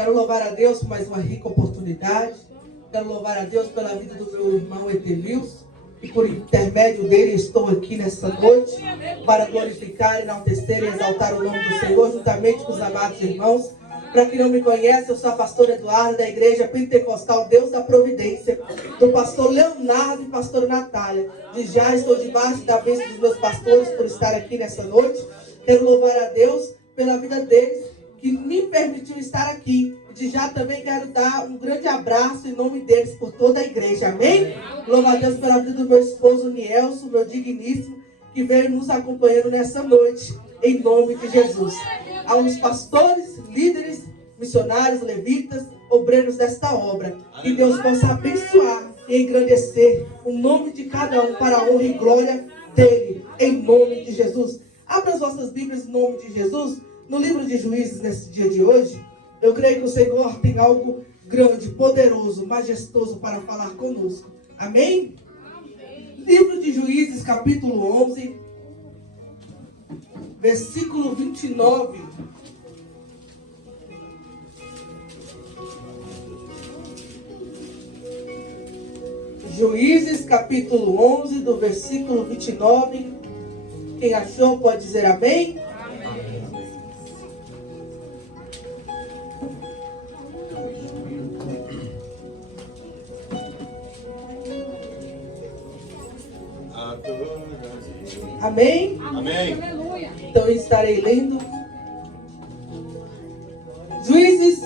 Quero louvar a Deus por mais uma rica oportunidade. Quero louvar a Deus pela vida do meu irmão Etelilson. E por intermédio dele estou aqui nesta noite para glorificar, enaltecer e exaltar o nome do Senhor juntamente com os amados irmãos. Para quem não me conhece, eu sou a pastora Eduarda da Igreja Pentecostal Deus da Providência, do pastor Leonardo e pastora Natália. De já estou debaixo da bênção dos meus pastores por estar aqui nessa noite. Quero louvar a Deus pela vida deles, que me permitiu estar aqui. De já também quero dar um grande abraço em nome deles por toda a igreja. Amém? Louvo a Deus pela vida do meu esposo Nielson, meu digníssimo, que veio nos acompanhando nessa noite, em nome de Jesus. Aos pastores, líderes, missionários, levitas, obreiros desta obra. Que Deus possa abençoar e engrandecer o nome de cada um para a honra e glória dele, em nome de Jesus. Abra as vossas Bíblias em nome de Jesus. No livro de Juízes, nesse dia de hoje, eu creio que o Senhor tem algo grande, poderoso, majestoso para falar conosco. Amém? Livro de Juízes, capítulo 11, versículo 29. Juízes, capítulo 11, do versículo 29. Quem achou pode dizer amém? Amém? Amém. Então eu estarei lendo Juízes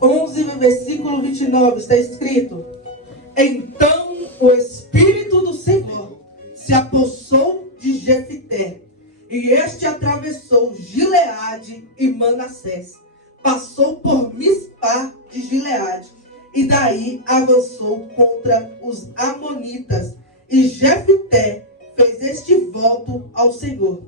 11, versículo 29, está escrito: Então o Espírito do Senhor se apossou de Jefité, e este atravessou Gileade e Manassés, passou por Mispá de Gileade, e daí avançou contra os amonitas, e Jefité fez este voto ao Senhor: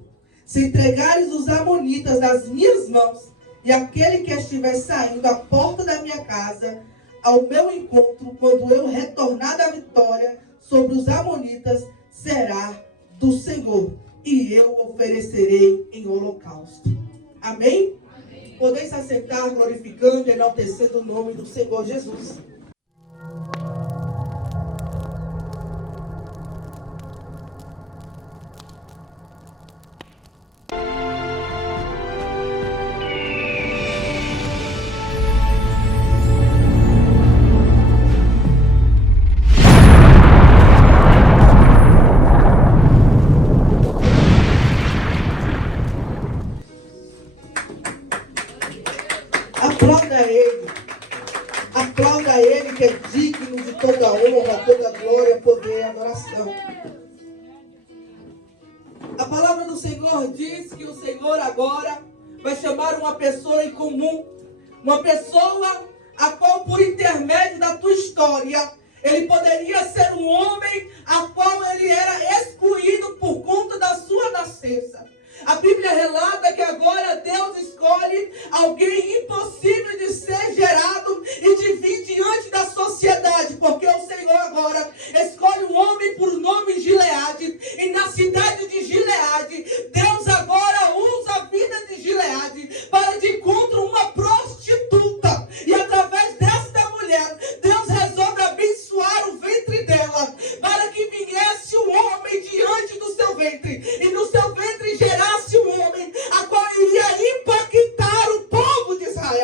se entregares os amonitas nas minhas mãos, e aquele que estiver saindo à porta da minha casa ao meu encontro, quando eu retornar da vitória sobre os amonitas, será do Senhor, e eu oferecerei em holocausto. Amém? Amém. Podeis se assentar, glorificando e enaltecendo o nome do Senhor Jesus. Aplauda ele que é digno de toda honra, toda glória, poder e adoração. A palavra do Senhor diz que o Senhor agora vai chamar uma pessoa em comum, uma pessoa a qual, por intermédio da tua história, ele poderia ser um homem a qual ele era excluído por conta da sua nascença. A Bíblia relata que agora Deus escolhe alguém impossível de ser gerado e de vir diante da sociedade, porque o Senhor agora escolhe um homem por nome Gileade, e na cidade de Gileade, Deus agora usa a vida de Gileade para de encontro uma prostituta, e através desta mulher, Deus resolve abençoar o ventre dela, para que viesse um homem diante do seu ventre, e no seu ventre gerasse um homem a qual iria impactar o povo de Israel.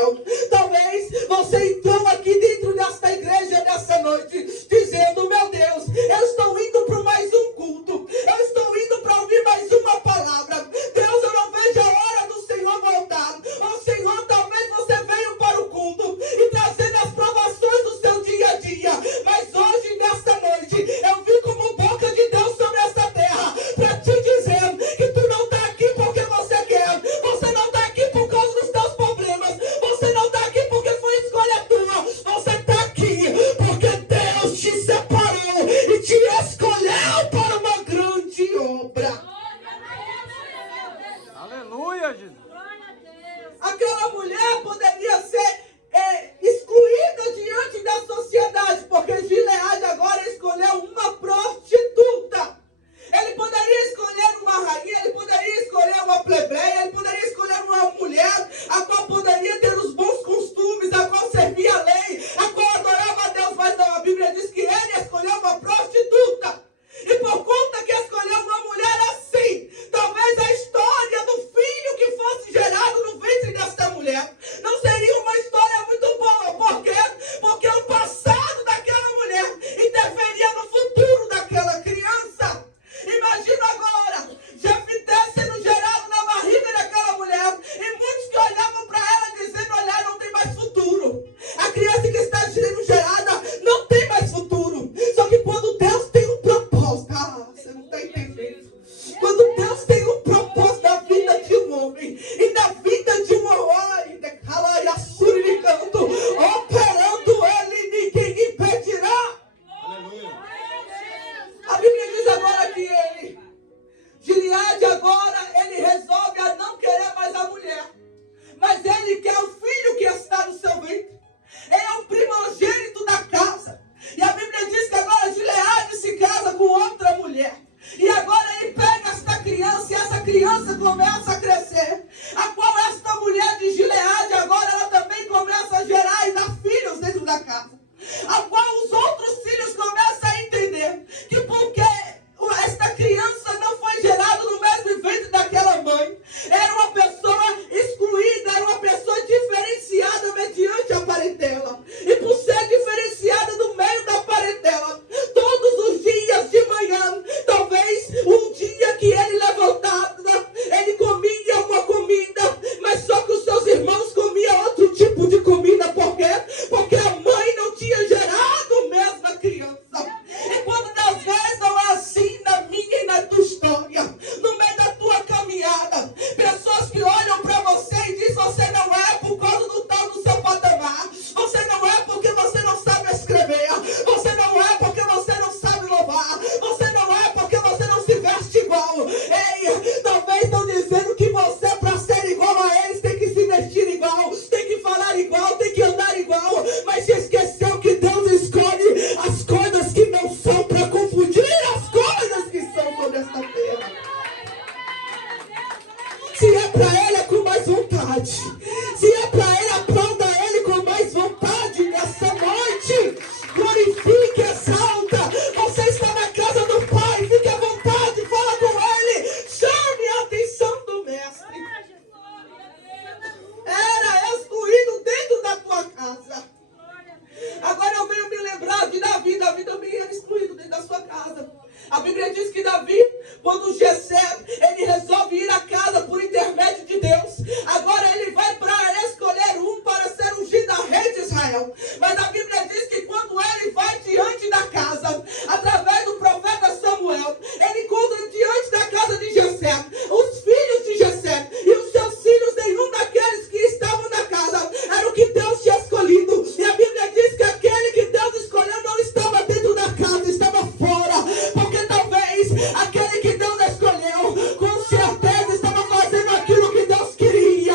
Samuel. Mas a Bíblia diz que quando ele vai diante da casa, através do profeta Samuel, ele encontra diante da casa de Jessé os filhos de Jessé. E os seus filhos, nenhum daqueles que estavam na casa era o que Deus tinha escolhido. E a Bíblia diz que aquele que Deus escolheu não estava dentro da casa, estava fora. Porque talvez aquele que Deus escolheu, com certeza estava fazendo aquilo que Deus queria.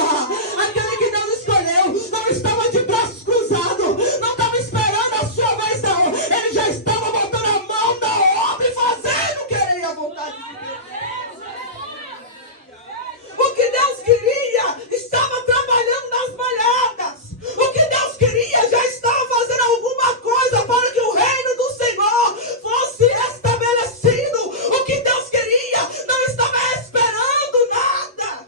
Aquele que Deus escolheu não estava de braços cruzados, não estava esperando a sua vez, não. Ele já estava botando a mão na obra e fazendo o que era a vontade de Deus. O que Deus queria estava trabalhando nas malhadas. O que Deus queria já estava fazendo alguma coisa para que o reino do Senhor fosse estabelecido. O que Deus queria não estava esperando nada.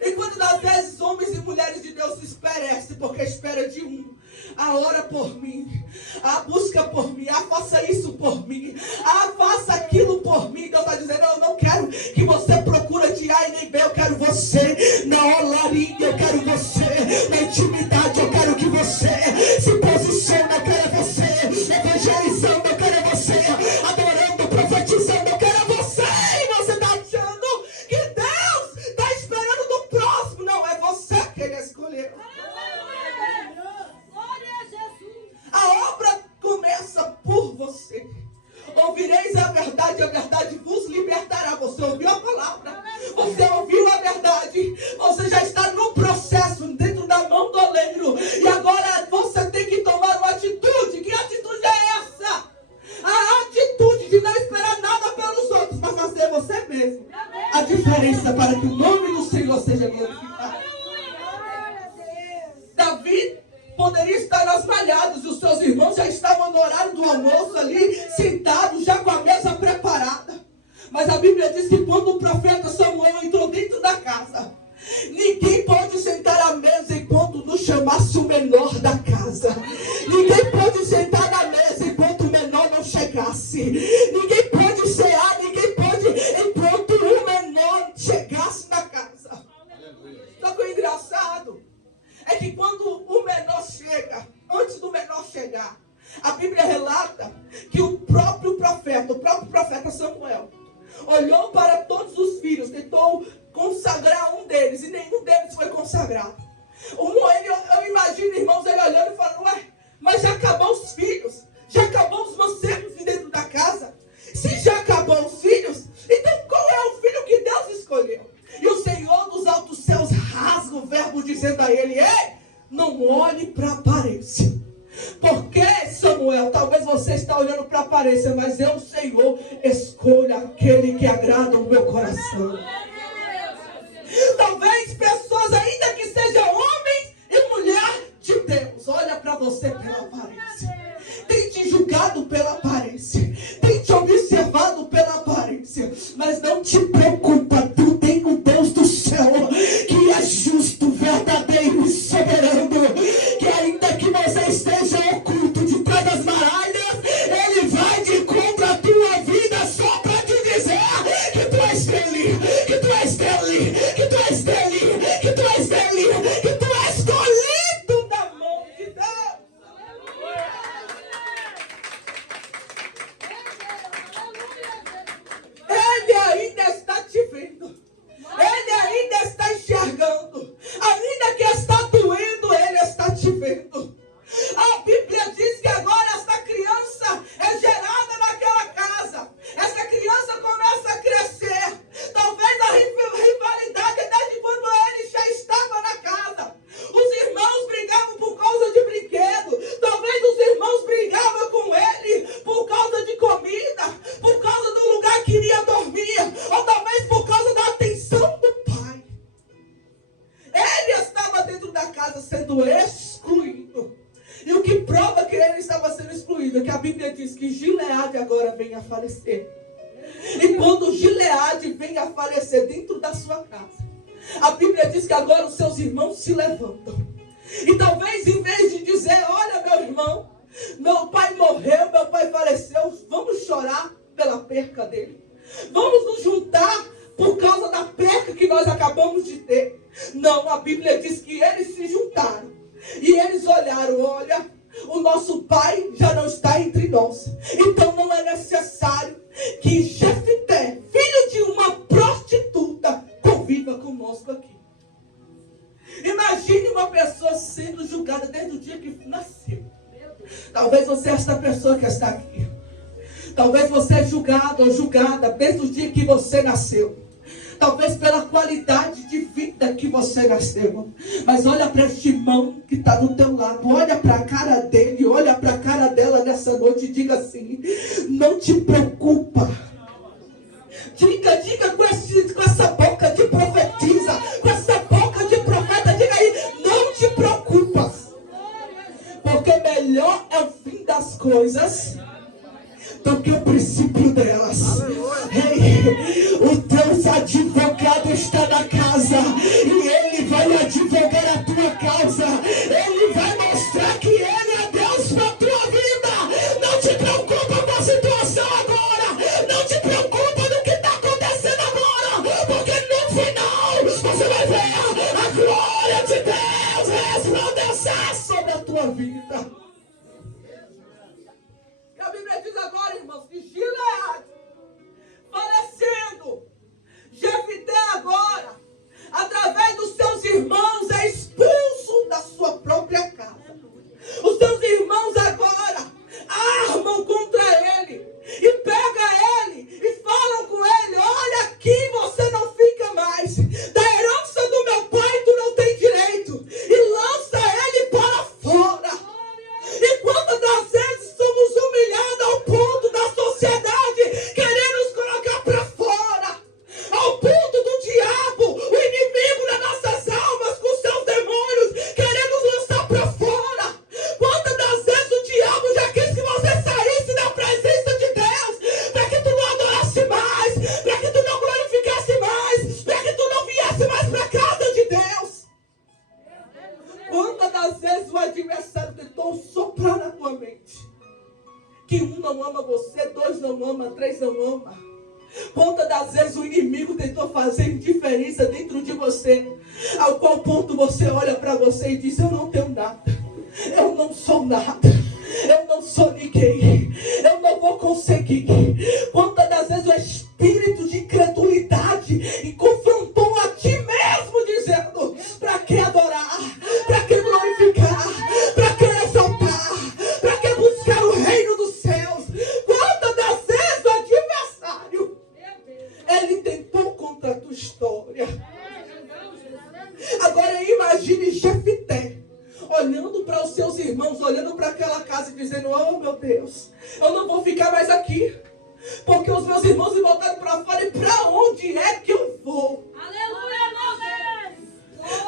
E quando às vezes homens e mulheres de Deus se esperecem, porque espera de um: ah, ora por mim, ah, busca por mim, ah, faça isso por mim, ah, faça aquilo por mim. Deus está dizendo: eu não quero que você procure de A e nem B, eu quero você na olaria, eu quero você na intimidade, eu quero que você se posicione, eu quero você evangelizando, eu quero você adorando, profetizando, eu quero você. E você está achando que Deus está esperando do próximo? Não, é você que Ele escolheu. A obra começa por você. Ouvireis a verdade vos libertará. Você ouviu a palavra, você ouviu a verdade, você já está no processo, dentro da mão do oleiro. E agora você tem que tomar uma atitude. Que atitude é essa? A atitude de não esperar nada pelos outros, mas fazer você mesmo a diferença para que o nome do Senhor seja glorificado. Davi poderia estar nas malhadas e os seus irmãos já estavam no horário do almoço ali, sentados, já com a mesa preparada. Mas a Bíblia diz que quando o profeta Samuel entrou dentro da casa, ninguém pode sentar à mesa enquanto não chamasse o menor da casa. Ninguém pode sentar na mesa enquanto o menor não chegasse. Ninguém pode cear, ninguém pode enquanto o menor chegasse na casa. Só que o engraçado é que quando o menor chega, antes do menor chegar, a Bíblia relata que o próprio profeta Samuel, olhou para todos os filhos, tentou consagrar um deles, e nenhum deles foi consagrado. Eu imagino, irmãos, ele olhando e falando: ué, mas já acabou os filhos? Já acabou os mancebos dentro da casa? Se já acabou os filhos, então qual é o filho que Deus escolheu? E o Senhor dos altos céus rasga o verbo dizendo a ele: ei, não olhe para a aparência. Porque, Samuel, talvez você está olhando para a aparência, mas eu, Senhor, escolho aquele que agrada o meu coração. Talvez pessoas, ainda que sejam homens e mulher de Deus, olha para você pela aparência, tem te julgado pela aparência, tem te observado pela aparência, mas não te preocupa, tu tem o Deus do céu, que é justo, verdadeiro e soberano, que ainda que você esteja oculto de trás das muralhas, Ele vai de contra a tua vida só para te dizer que tu és dele, que tu és dele, que tu és dele, que tu és dele, que tu és escolhido da mão de Deus. Ele ainda está te vendo. Ele ainda está enxergando. Ainda que está doendo, Ele está te vendo. A Bíblia diz que agora essa criança é gerada naquela casa. Essa criança começa a crescer. Talvez a rivalidade é desde quando ele já estava na casa. Os irmãos brigavam por causa de brinquedo. Talvez os irmãos brigavam com ele por causa de comida, por causa do lugar que iria dormir, ou talvez por causa da atenção do pai. Ele estava dentro da casa sendo excluído. E o que prova que ele estava sendo excluído é que a Bíblia diz que Gileade agora vem a falecer. E quando Gileade vem a falecer dentro da sua casa, a Bíblia diz que agora os seus irmãos se levantam. E talvez em vez de dizer: olha, meu irmão, meu pai morreu, meu pai faleceu, vamos chorar pela perca dele, vamos nos juntar por causa da perca que nós acabamos de ter. Não, a Bíblia diz que eles se juntaram. E eles olharam declaro, olha, o nosso pai já não está entre nós. Então não é necessário que Jefté, filho de uma prostituta, conviva conosco aqui. Imagine uma pessoa sendo julgada desde o dia que nasceu. Talvez você é esta pessoa que está aqui. Talvez você é julgado ou julgada desde o dia que você nasceu. Talvez pela qualidade de vida que você nasceu. Mas olha para este irmão que está do teu lado. Olha para a cara dele, olha para a cara dela nessa noite e diga assim: não te preocupa. Diga com essa boca de profetiza, com essa boca de profeta, diga aí: não te preocupas. Porque melhor é o fim das coisas do que o princípio delas. Ei, o Deus advogado está na casa e Ele vai advogar a tua causa. Ele vai mostrar que Ele é Deus para a tua vida. Não te preocupa com a situação agora. Não te preocupa do que está acontecendo agora. Porque no final você vai ver a glória de Deus resplandecer sobre a tua vida. A Bíblia diz agora, irmãos, que Gileade, falecendo, Jefté agora, através dos seus irmãos, é expulso da sua própria casa. Os seus irmãos agora armam contra ele e pegam ele e falam com ele: olha, aqui você não fica mais, da herança do meu pai tu não tem direito, e lança ele para fora. E quantas das vezes somos humilhados ao ponto da sociedade querer nos colocar para fora, ao ponto do diabo, o inimigo das nossas almas, com seus demônios, querer nos lançar para fora. Quantas das vezes o diabo já quis que você saísse da presença de Deus, para que tu não adorasse mais, para que tu não glorificasse mais, para que tu não viesse mais para a casa de Deus. Quantas das vezes o adversário tentou soprar na tua mente que um não ama você, dois não ama, três não ama. Quantas das vezes o inimigo tentou fazer indiferença dentro de você, ao qual ponto você olha para você e diz: eu não tenho nada, eu não sou nada, eu não sou ninguém, eu não vou conseguir. Quantas das vezes o espírito de incredulidade confrontou a ti mesmo, dizendo: para que adorar, para que glorificar, para que exaltar, para que buscar o reino dos céus? Quantas das vezes o adversário, ele tentou contra a tua história? Agora imagine Jefté olhando para os seus irmãos, olhando para aquela casa e dizendo: oh meu Deus, eu não vou ficar mais aqui, porque os meus irmãos me botaram para fora, e para onde é que eu vou? Aleluia, Deus!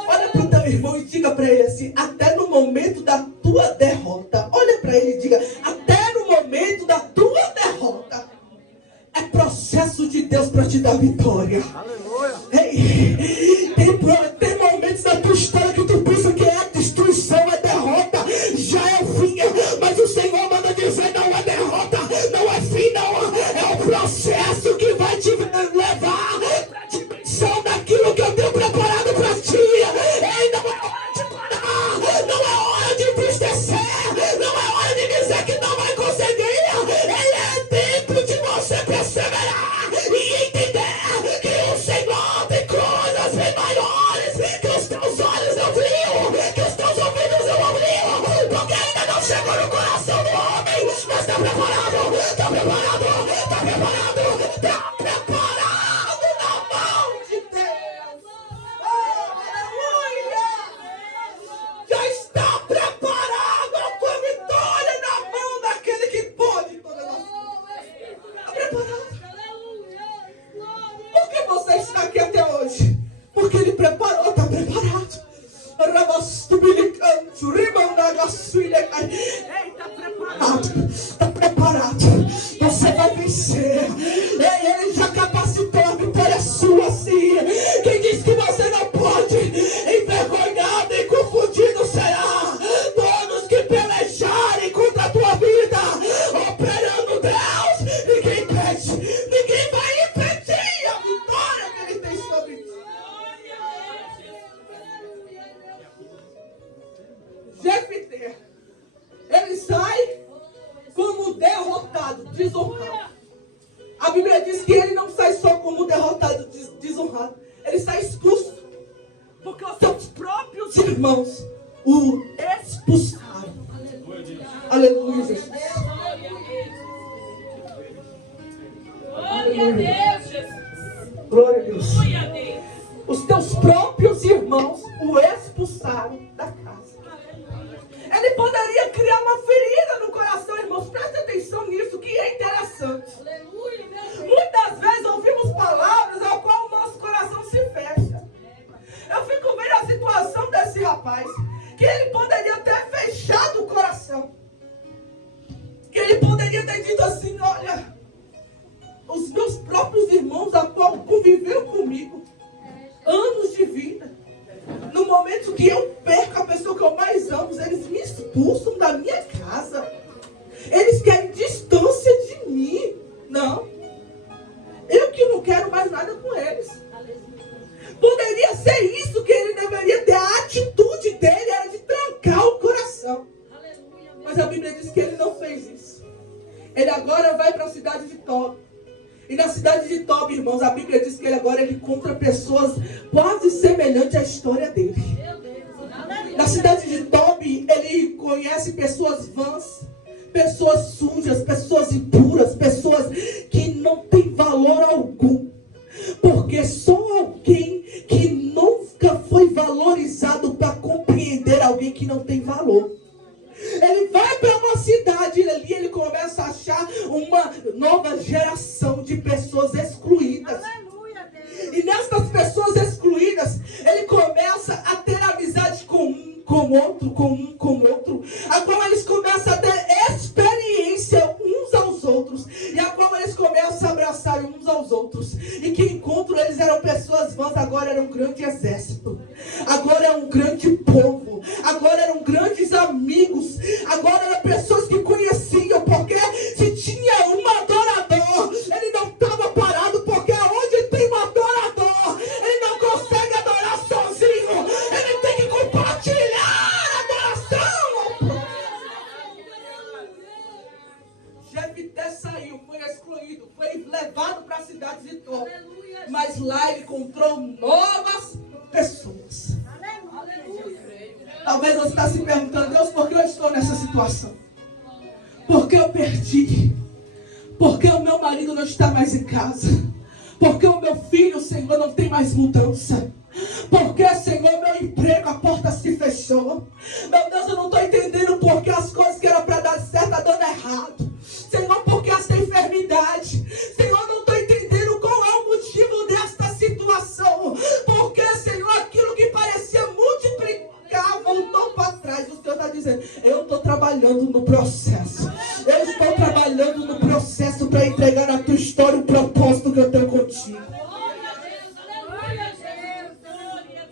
Olha para o teu irmão e diga para ele assim: até no momento da tua derrota, olha para ele e diga: até no momento da tua derrota, é processo de Deus para te dar vitória. Aleluia! Ei, tem momentos da tua história que tu pensa que é a destruição, é derrota, já é o fim, mas o Senhor manda dizer: não é derrota, não é fim, não, é o processo que vai te levar para a dimensão daquilo que eu tenho preparado para ti. Ei, não é hora de parar, não é hora de entristecer, não é hora de dizer que não vai conseguir. É tempo de você perseverar e entender que o Senhor tem coisas bem maiores que os teus olhos não viram, que os teus ouvidos não ouviram, porque ainda não chegou no coração do homem. Mas está preparado, está preparado, está preparado, está preparado na mão de Deus. Oh, aleluia! Já está preparado a tua vitória na mão daquele que pode todas as coisas. Está preparado? Por que você está aqui até hoje? Porque Ele preparou, está preparado. Ei, está preparado, está preparado. Você vai desonrado. A Bíblia diz que ele não sai só como derrotado, desonrado. Ele sai expulso. Porque os seus próprios irmãos o expulsaram. Aleluia, Jesus. Glória a Deus, Jesus. Glória a Deus. Glória a Deus. Os teus próprios irmãos o expulsaram da casa. Ele poderia criar uma ferida no coração, irmãos. Preste atenção nisso, que é interessante. Aleluia, meu Deus. Muitas vezes ouvimos palavras ao qual o nosso coração se fecha. Eu fico vendo a situação desse rapaz, que ele poderia ter fechado o coração. Que ele poderia ter dito assim: olha, os meus próprios irmãos, a qual conviveram comigo anos de vida, no momento que eu perco a pessoa que eu mais amo, eles me expulsam da minha casa. Eles querem distância de mim. Não. Eu que não quero mais nada com eles. Poderia ser isso que ele deveria ter. A atitude dele era de trancar o coração. Mas a Bíblia diz que ele não fez isso. Ele agora vai para a cidade de Tobi. E na cidade de Tobi, irmãos, a Bíblia diz que ele agora encontra pessoas quase semelhantes à história dele. Na cidade de Tobi, ele conhece pessoas vãs, pessoas sujas, pessoas impuras, pessoas que não têm valor algum. Porque só alguém que nunca foi valorizado para compreender alguém que não tem valor. Ele vai para uma cidade e ali ele começa a achar uma nova geração de pessoas excluídas. E nessas pessoas excluídas, ele começa a ter amizade com um outro, a qual eles começam a ter experiência uns aos outros, e a qual eles começam a abraçar uns aos outros. E que encontro eles eram pessoas vãs, agora era um grande exército, agora é um grande povo, agora eram grandes amigos, agora eram pessoas que conheciam, porque se tinha um adorador, ele não estava parado, porque onde tem um adorador, ele não consegue adorar sozinho, ele tem que compartilhar a adoração. Jefté saiu, foi excluído, foi levado para a cidade de Tobi, mas lá ele encontrou novas pessoas. Talvez você está se perguntando: Deus, por que eu estou nessa situação? Por que eu perdi? Por que o meu marido não está mais em casa? Por que o meu filho, Senhor, não tem mais mudança? Por que, Senhor, meu emprego, a porta se fechou? Meu Deus, eu não estou entendendo por que as coisas que eram para dar certo estão dando errado. Senhor, por que essa enfermidade? Senhor, não estou entendendo qual é o motivo desta situação. Por que, Senhor, aquilo que parecia multiplicar voltou para trás? O Senhor está dizendo: eu estou trabalhando no processo. Eu estou trabalhando no processo para entregar na tua história o propósito que eu tenho contigo.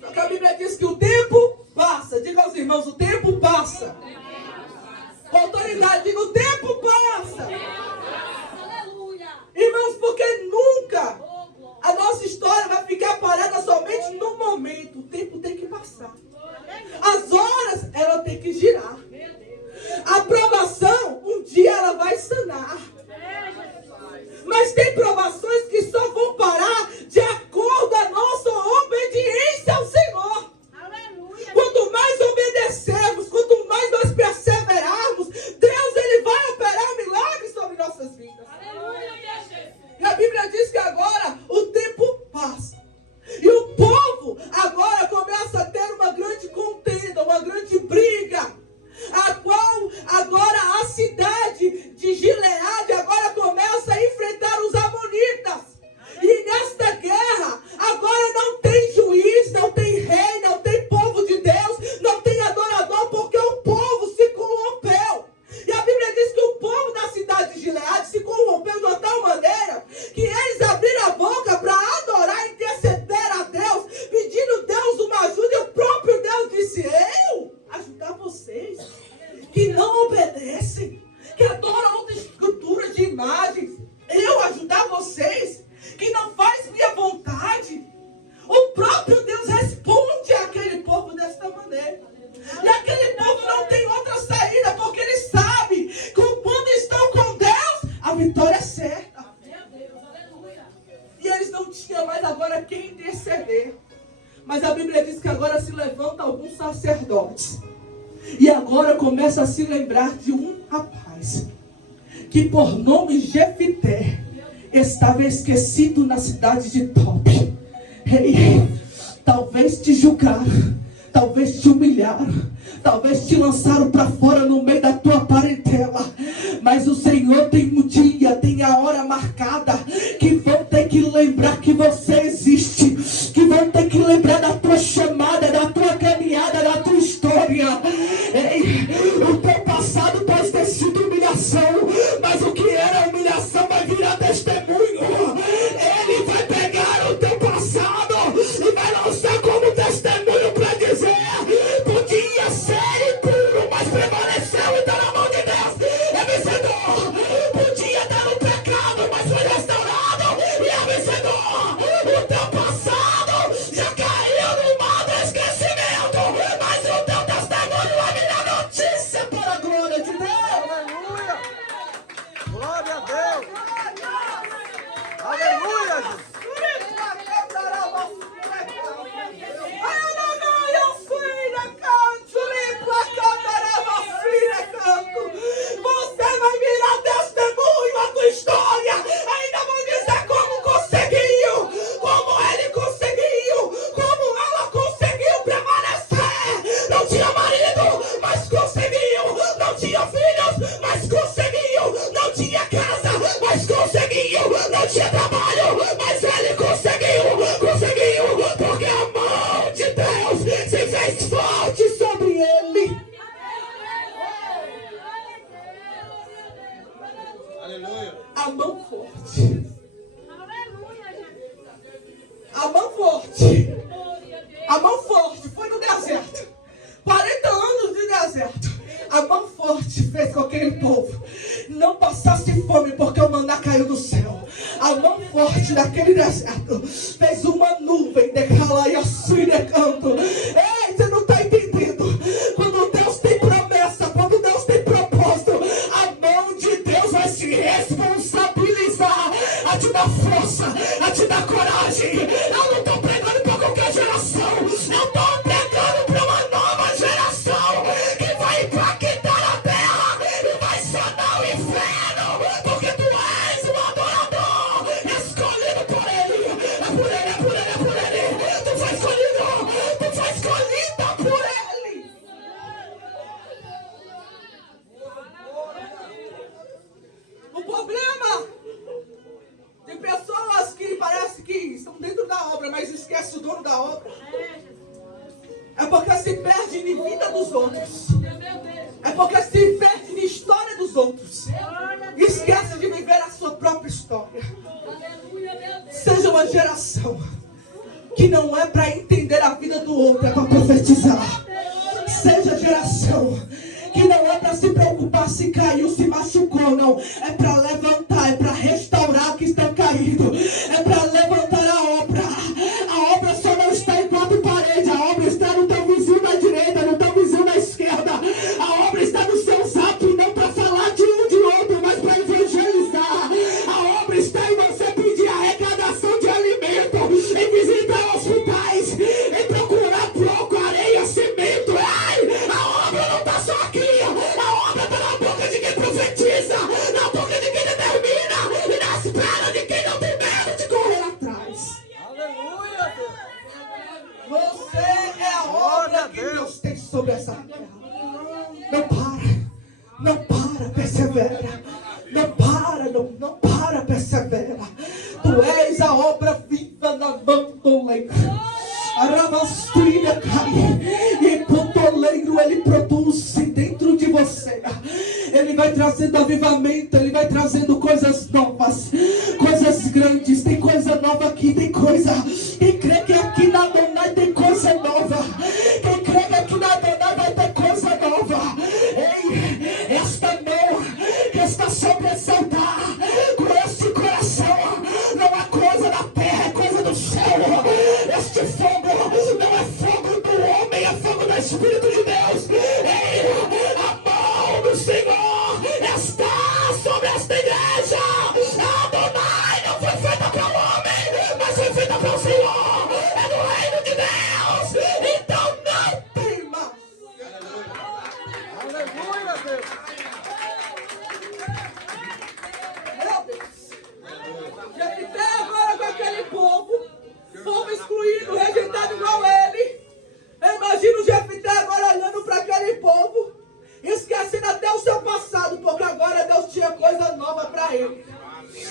Porque a Bíblia diz que o tempo passa. Diga aos irmãos: o tempo passa. Com autoridade, diga: o tempo passa. Irmãos, porque nunca a nossa história vai ficar parada somente no momento. O tempo tem que passar. As horas, ela tem que girar. A provação, um dia ela vai sanar. Mas tem provações que só vão parar de acordo com a nossa obediência ao Senhor. Quanto mais obedecermos, quanto mais nós perseverarmos, Deus, ele vai operar um milagre sobre nossas vidas. E a Bíblia diz que agora o tempo passa. E o povo agora começa a ter uma grande contenda, uma grande briga. A qual agora a cidade de Gileade agora começa a enfrentar os amonitas. E nesta guerra, agora não tem juiz, não tem rei, não tem povo de Deus, não tem adorador, porque o povo se corrompeu. E a Bíblia diz que o povo da cidade de Gileade se corrompeu de uma tal maneira que eles abriram a boca para adorar e interceder a Deus, pedindo a Deus uma ajuda, e o próprio Deus disse: eu ajudava E agora começa a se lembrar de um rapaz que por nome Jefité estava esquecido na cidade de Tobi. Ei, talvez te julgaram, talvez te humilharam, talvez te lançaram para fora no meio da tua parentela, mas o Senhor tem um dia, tem a hora marcada, que vão ter que lembrar que você existe, que vão ter que lembrar da tua chamada, da tua caminhada, da tua história. Ei, o teu passado pode ter sido humilhação, mas o que era humilhação vai virar testemunho. Ele vai pegar o teu passado e vai lançar como testemunho para dizer: podia ser impuro, mas prevaleceu e está na mão de Deus, é vencedor. Podia estar no pecado, mas foi restaurado e é vencedor. O teu passado já caiu no mar do esquecimento, mas o teu testemunho vai virar notícia para a glória de Deus. Aleluia! Glória a Deus! Aleluia, Jesus! Você vai virar testemunho a tua história. Ainda vou dizer como conseguiu, como ele conseguiu, como ela conseguiu prevalecer. Não tinha marido, mas conseguiu. Não tinha filhos, mas conseguiu. Não tinha casa, mas conseguiu. Não tinha trabalho, mas ele conseguiu. Conseguiu, porque a mão de Deus se fez forte sobre ele. Aleluia! A mão forte. A mão forte. A mão forte foi no deserto. 40 anos de deserto. A mão forte fez com que aquele povo não passasse fome, porque o maná caiu do céu. A mão forte daquele deserto fez uma nuvem de calaiaçu e de canto. Ei, você não está entendendo? Quando Deus tem promessa, quando Deus tem propósito, a mão de Deus vai se responsabilizar a te dar força, a te dar coragem. Eu não estou pregando para qualquer geração, eu estou pregando para uma nova geração que vai impactar a terra e vai sanar o inferno, porque tu és um adorador escolhido por ele. É por ele, é por ele, é por ele. Tu foi escolhido, tu foi escolhida por ele. O problema de pessoas que parece que estão dentro da obra, mas esquece o dono da obra, é porque se perde em vida dos outros. É porque se perde na história dos outros. Esquece de viver a sua própria história. Seja uma geração que não é para entender a vida do outro, é para profetizar. Seja a geração que não é para se preocupar se caiu, se machucou, não. É para levantar, é para restaurar o que está caído. É para levantar a obra. A obra só não está em quatro paredes. A obra está no teu vizinho da direita, no teu vizinho da esquerda. A obra está no seu zap, não para falar de um de outro, mas para evangelizar. A obra está em você pedir arrecadação de alimento, em visitar hospitais, em procurar bloco, areia, cimento. Ai, a obra não está só aqui. A obra está na boca de quem profetiza, na boca de quem determina e nas pernas de quem não tem medo de correr atrás. Aleluia, Deus! Você é a obra que Deus tem sobre essa terra. Não para, persevera. Não para, persevera. Tu és a obra viva na mão do oleiro. A ravastrilha cai. E enquanto o oleiro ele produz dentro de você, ele vai trazendo avivamento, ele vai trazendo coisas novas, coisas grandes. Tem coisa nova aqui, tem coisa. Quem crê que aqui na Adonai tem coisa nova, quem crê que aqui na Adonai vai ter coisa nova. Ei, esta mão que está sobre esse altar, com este coração, não é coisa da terra, é coisa do céu. Este fogo não é fogo do homem, é fogo do Espírito de Deus. Ei, a mão do Senhor está sobre esta igreja. A Adonai não foi feita para o homem, mas foi feita para o Senhor. É do reino de Deus. Então não tema. Deus. Meu Deus. Jefté agora com aquele povo excluído, rejeitado igual ele. Eu imagino o Jefté agora olhando para aquele povo, esquecendo até o seu passado, porque agora Deus tinha coisa nova para ele.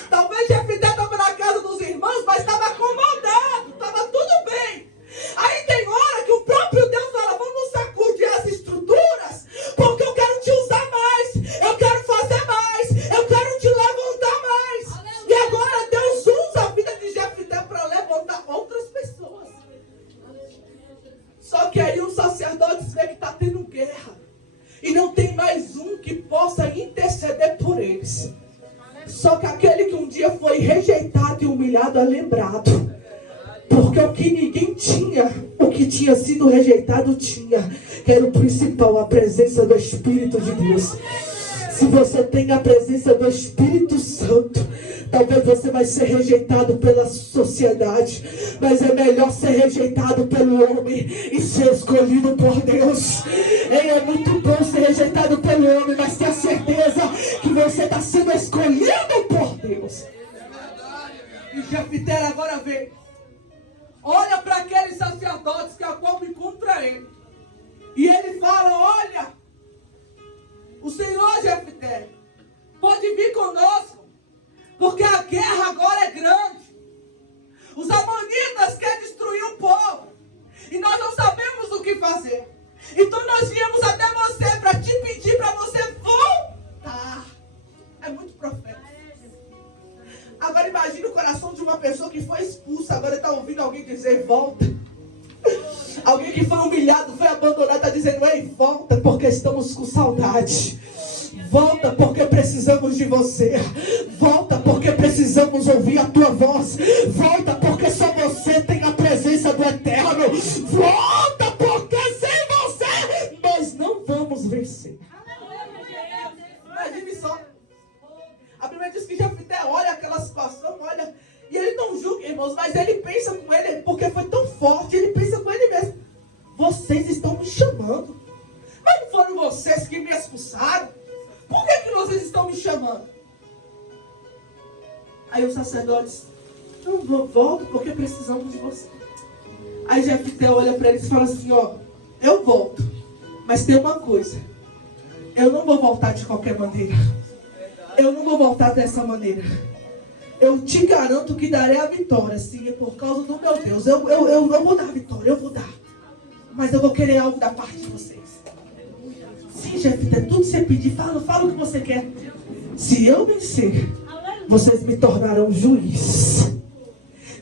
Talvez Jefté estava na casa dos irmãos, mas estava acomodado, estava tudo bem. Aí tem hora que o próprio Deus fala: vamos sacudir as estruturas, porque eu quero te usar mais, eu quero fazer mais, eu quero te levantar mais. E agora Deus usa a vida de Jefté para levantar outras pessoas. Só que aí os sacerdotes vê que está tendo guerra e não tem mais um que possa interceder por eles. Só que aquele que um dia foi rejeitado e humilhado é lembrado. Porque o que ninguém tinha, o que tinha sido rejeitado tinha, que era o principal, a presença do Espírito de Deus. Se você tem a presença do Espírito Santo, talvez você vai ser rejeitado pela sociedade, mas é melhor ser rejeitado pelo homem e ser escolhido por Deus. É muito bom ser rejeitado pelo homem, mas ter a certeza que você está sendo escolhido por Deus. E Jefté agora vem, olha para aqueles sacerdotes que acompanham contra ele, e ele fala: olha, o Senhor Jefté pode vir conosco, porque a guerra agora é grande. Os amonitas querem destruir o povo, e nós não sabemos o que fazer. Então nós viemos até você para te pedir para você voltar. É muito profético. Agora imagine o coração de uma pessoa que foi expulsa, agora está ouvindo alguém dizer: volta. Alguém que foi humilhado, foi abandonado, está dizendo: ei, volta, porque estamos com saudade. Volta porque precisamos de você. Volta porque precisamos ouvir a tua voz. Volta porque só você tem a presença do Eterno. Volta porque sem você nós não vamos vencer. Imagine só. A Bíblia diz que Jefté olha aquela situação, olha, e ele não julga, irmãos, mas ele pensa com ele, porque foi tão forte, ele pensa com ele mesmo: vocês estão me chamando, mas não foram vocês que me expulsaram? Por que vocês estão me chamando? Aí os sacerdotes: não, volto porque precisamos de você. Aí Jefté olha para eles e fala assim: ó, eu volto, mas tem uma coisa, eu não vou voltar de qualquer maneira. Eu não vou voltar dessa maneira. Eu te garanto que darei a vitória, sim, por causa do meu Deus. Eu vou dar a vitória, eu vou dar. Mas eu vou querer algo da parte de vocês. Sim, Jefté, tudo que você pedir, fala o que você quer. Se eu vencer, vocês me tornarão juiz.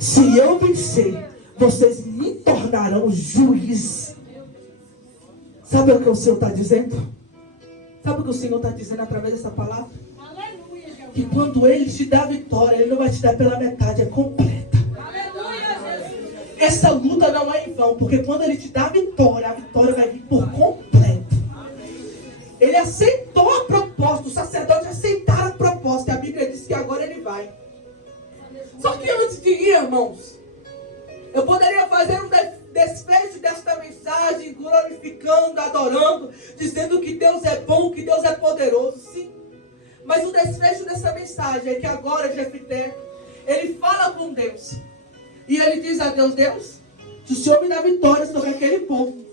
Se eu vencer, vocês me tornarão juiz. Sabe o que o Senhor está dizendo? Sabe o que o Senhor está dizendo através dessa palavra? Que quando Ele te dá a vitória, Ele não vai te dar pela metade, é completa. Essa luta não é em vão, porque quando Ele te dá a vitória vai vir por completo. Ele aceitou a proposta, os sacerdotes aceitaram a proposta, e a Bíblia diz que agora Ele vai. Só que antes de ir, irmãos, eu poderia fazer um desfecho desta mensagem, glorificando, adorando, dizendo que Deus é bom, que Deus é poderoso, sim. Mas o desfecho dessa mensagem é que agora Jefté, ele fala com Deus. E ele diz a Deus: Deus, se o Senhor me dá vitória sobre aquele povo,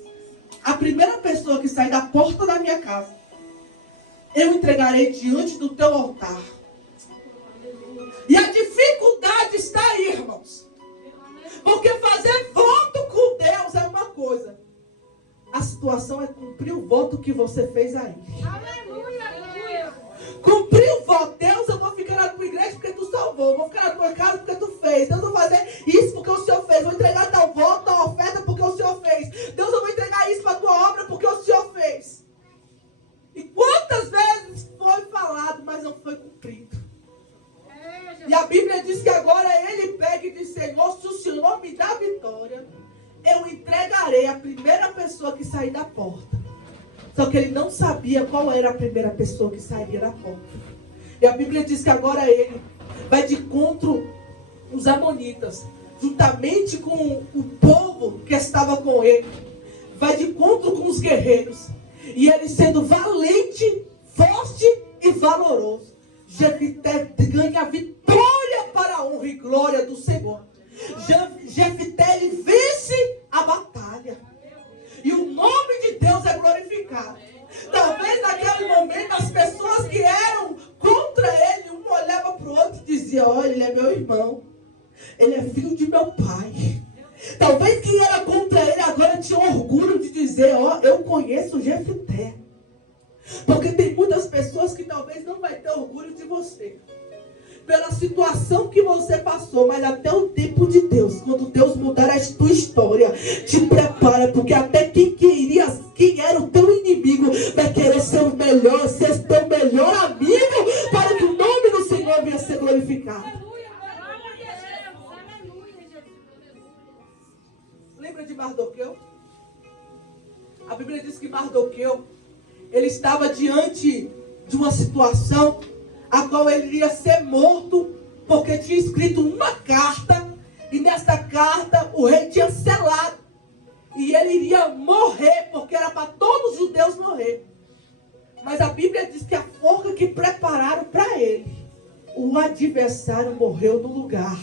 a primeira pessoa que sair da porta da minha casa, eu entregarei diante do teu altar. E a dificuldade está aí, irmãos. Porque fazer voto com Deus é uma coisa. A situação é cumprir o voto que você fez aí. Cumprir o voto. Deus, eu vou ficar na tua igreja porque tu salvou. Vou ficar na tua casa porque tu fez. Deus, eu vou fazer isso porque o Senhor fez. Vou entregar tal voto, tal oferta porque o Senhor fez. Deus, eu vou entregar isso para a tua obra porque o Senhor fez. E quantas vezes foi falado, mas não foi cumprido. E a Bíblia diz que agora ele pega e diz: Senhor, se o Senhor me dá vitória, eu entregarei a primeira pessoa que sair da porta. Só que ele não sabia qual era a primeira pessoa que sairia da porta. E a Bíblia diz que agora ele vai de encontro os amonitas, juntamente com o povo que estava com ele. Vai de encontro com os guerreiros. E ele, sendo valente, forte e valoroso. Jefité ganha vitória para a honra e glória do Senhor. Jefité, ele vence a batalha. E o nome de Deus é glorificado. Talvez naquele momento as pessoas que eram contra ele, um olhava para o outro e dizia: olha, ele é meu irmão. Ele é filho de meu pai. Talvez quem era contra ele agora tinha orgulho de dizer: ó, eu conheço Jefité. Porque tem muitas pessoas que talvez não vai ter orgulho de você, pela situação que você passou, mas até o tempo de Deus, quando Deus mudar a tua história, te prepara, porque até quem era o teu inimigo, vai querer ser o melhor, ser teu melhor amigo, para que o nome do Senhor venha ser glorificado. Lembra de Mardoqueu? A Bíblia diz que Mardoqueu, ele estava diante de uma situação a qual ele iria ser morto, porque tinha escrito uma carta, e nessa carta o rei tinha selado, e ele iria morrer, porque era para todos os judeus morrer. Mas a Bíblia diz que a forca que prepararam para ele, o adversário morreu no lugar.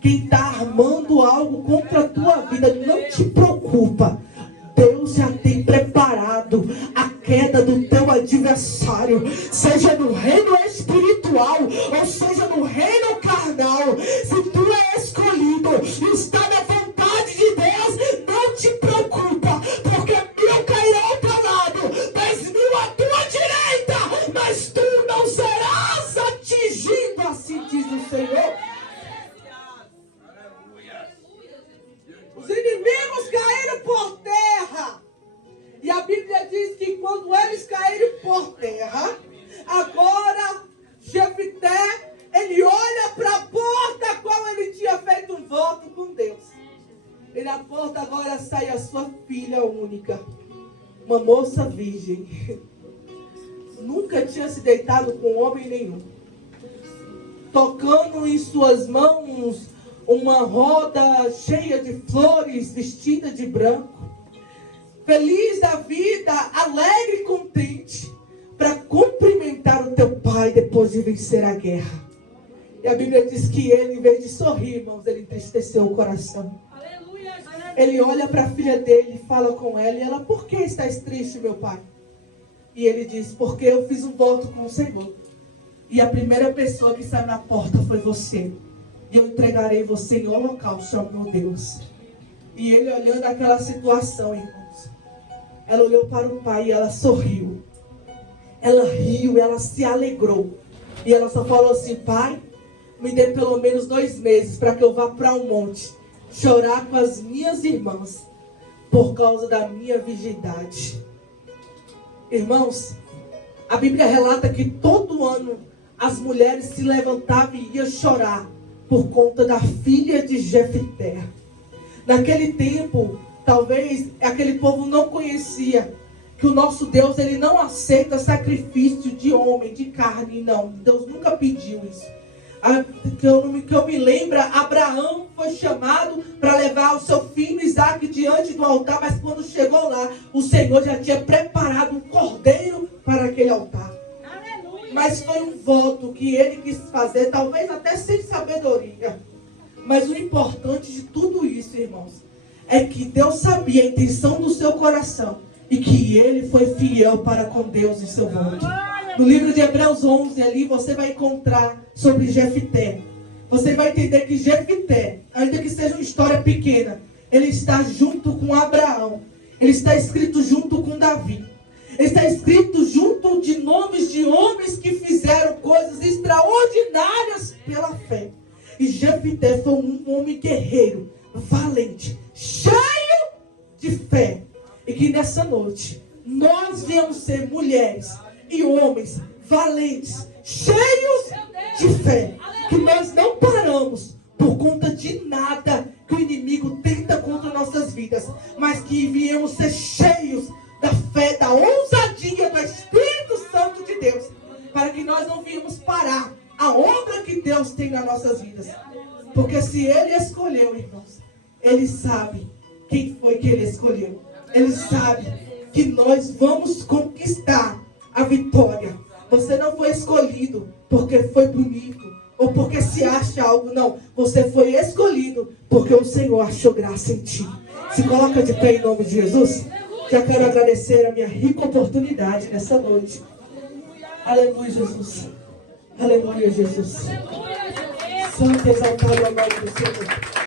Quem está armando algo contra a tua vida, não te preocupa. Deus já tem preparado a queda do teu adversário, seja no reino espiritual ou seja no reino carnal. Se tu é escolhido e está na vontade de Deus, não te preocupa, porque 1000 cairão ao teu lado, 10.000 à tua direita, mas tu não serás atingido, assim diz o Senhor. Os inimigos caíram por terra. E a Bíblia diz que quando eles caíram por terra, agora Jefité, ele olha para a porta a qual ele tinha feito um voto com Deus. E na porta agora sai a sua filha única, uma moça virgem. Nunca tinha se deitado com homem nenhum. Tocando em suas mãos uma roda cheia de flores, vestida de branco, feliz da vida, alegre e contente, para cumprimentar o teu pai depois de vencer a guerra. E a Bíblia diz que ele, em vez de sorrir, irmãos, ele entristeceu o coração. Aleluia. Ele olha para a filha dele e fala com ela, e ela: por que estás triste, meu pai? E ele diz: porque eu fiz um voto com o Senhor, e a primeira pessoa que saiu na porta foi você. E eu entregarei você em holocausto ao meu Deus. E ele, olhando aquela situação, irmãos, ela olhou para o pai e ela sorriu. Ela riu, ela se alegrou. E ela só falou assim: pai, me dê pelo menos 2 meses para que eu vá para um monte chorar com as minhas irmãs por causa da minha virgindade. Irmãos, a Bíblia relata que todo ano as mulheres se levantavam e iam chorar por conta da filha de Jefité. Naquele tempo, talvez aquele povo não conhecia que o nosso Deus, ele não aceita sacrifício de homem, de carne, não. Deus nunca pediu isso. Que eu me lembro, Abraão foi chamado para levar o seu filho Isaac diante do altar, mas quando chegou lá, o Senhor já tinha preparado um cordeiro para aquele altar. Mas foi um voto que ele quis fazer, talvez até sem sabedoria. Mas o importante de tudo isso, irmãos, é que Deus sabia a intenção do seu coração e que ele foi fiel para com Deus em seu voto. No livro de Hebreus 11, ali você vai encontrar sobre Jefité. Você vai entender que Jefité, ainda que seja uma história pequena, ele está junto com Abraão. Ele está escrito junto com Davi. Está escrito junto de nomes de homens que fizeram coisas extraordinárias pela fé. E Jefité foi um homem guerreiro, valente, cheio de fé. E que nessa noite, nós viemos ser mulheres e homens valentes, cheios de fé. Que nós não paramos por conta de nada que o inimigo tenta contra nossas vidas. Mas que viemos ser cheios da fé, da ousadia do Espírito Santo de Deus, para que nós não viemos parar a obra que Deus tem nas nossas vidas. Porque se Ele escolheu, irmãos, Ele sabe quem foi que Ele escolheu. Ele sabe que nós vamos conquistar a vitória. Você não foi escolhido porque foi bonito ou porque se acha algo, não. Você foi escolhido porque o Senhor achou graça em ti. Se coloca de pé em nome de Jesus. Já quero agradecer a minha rica oportunidade nessa noite. Aleluia, Jesus. Aleluia, Jesus. Santo, exaltado é o nome do Senhor.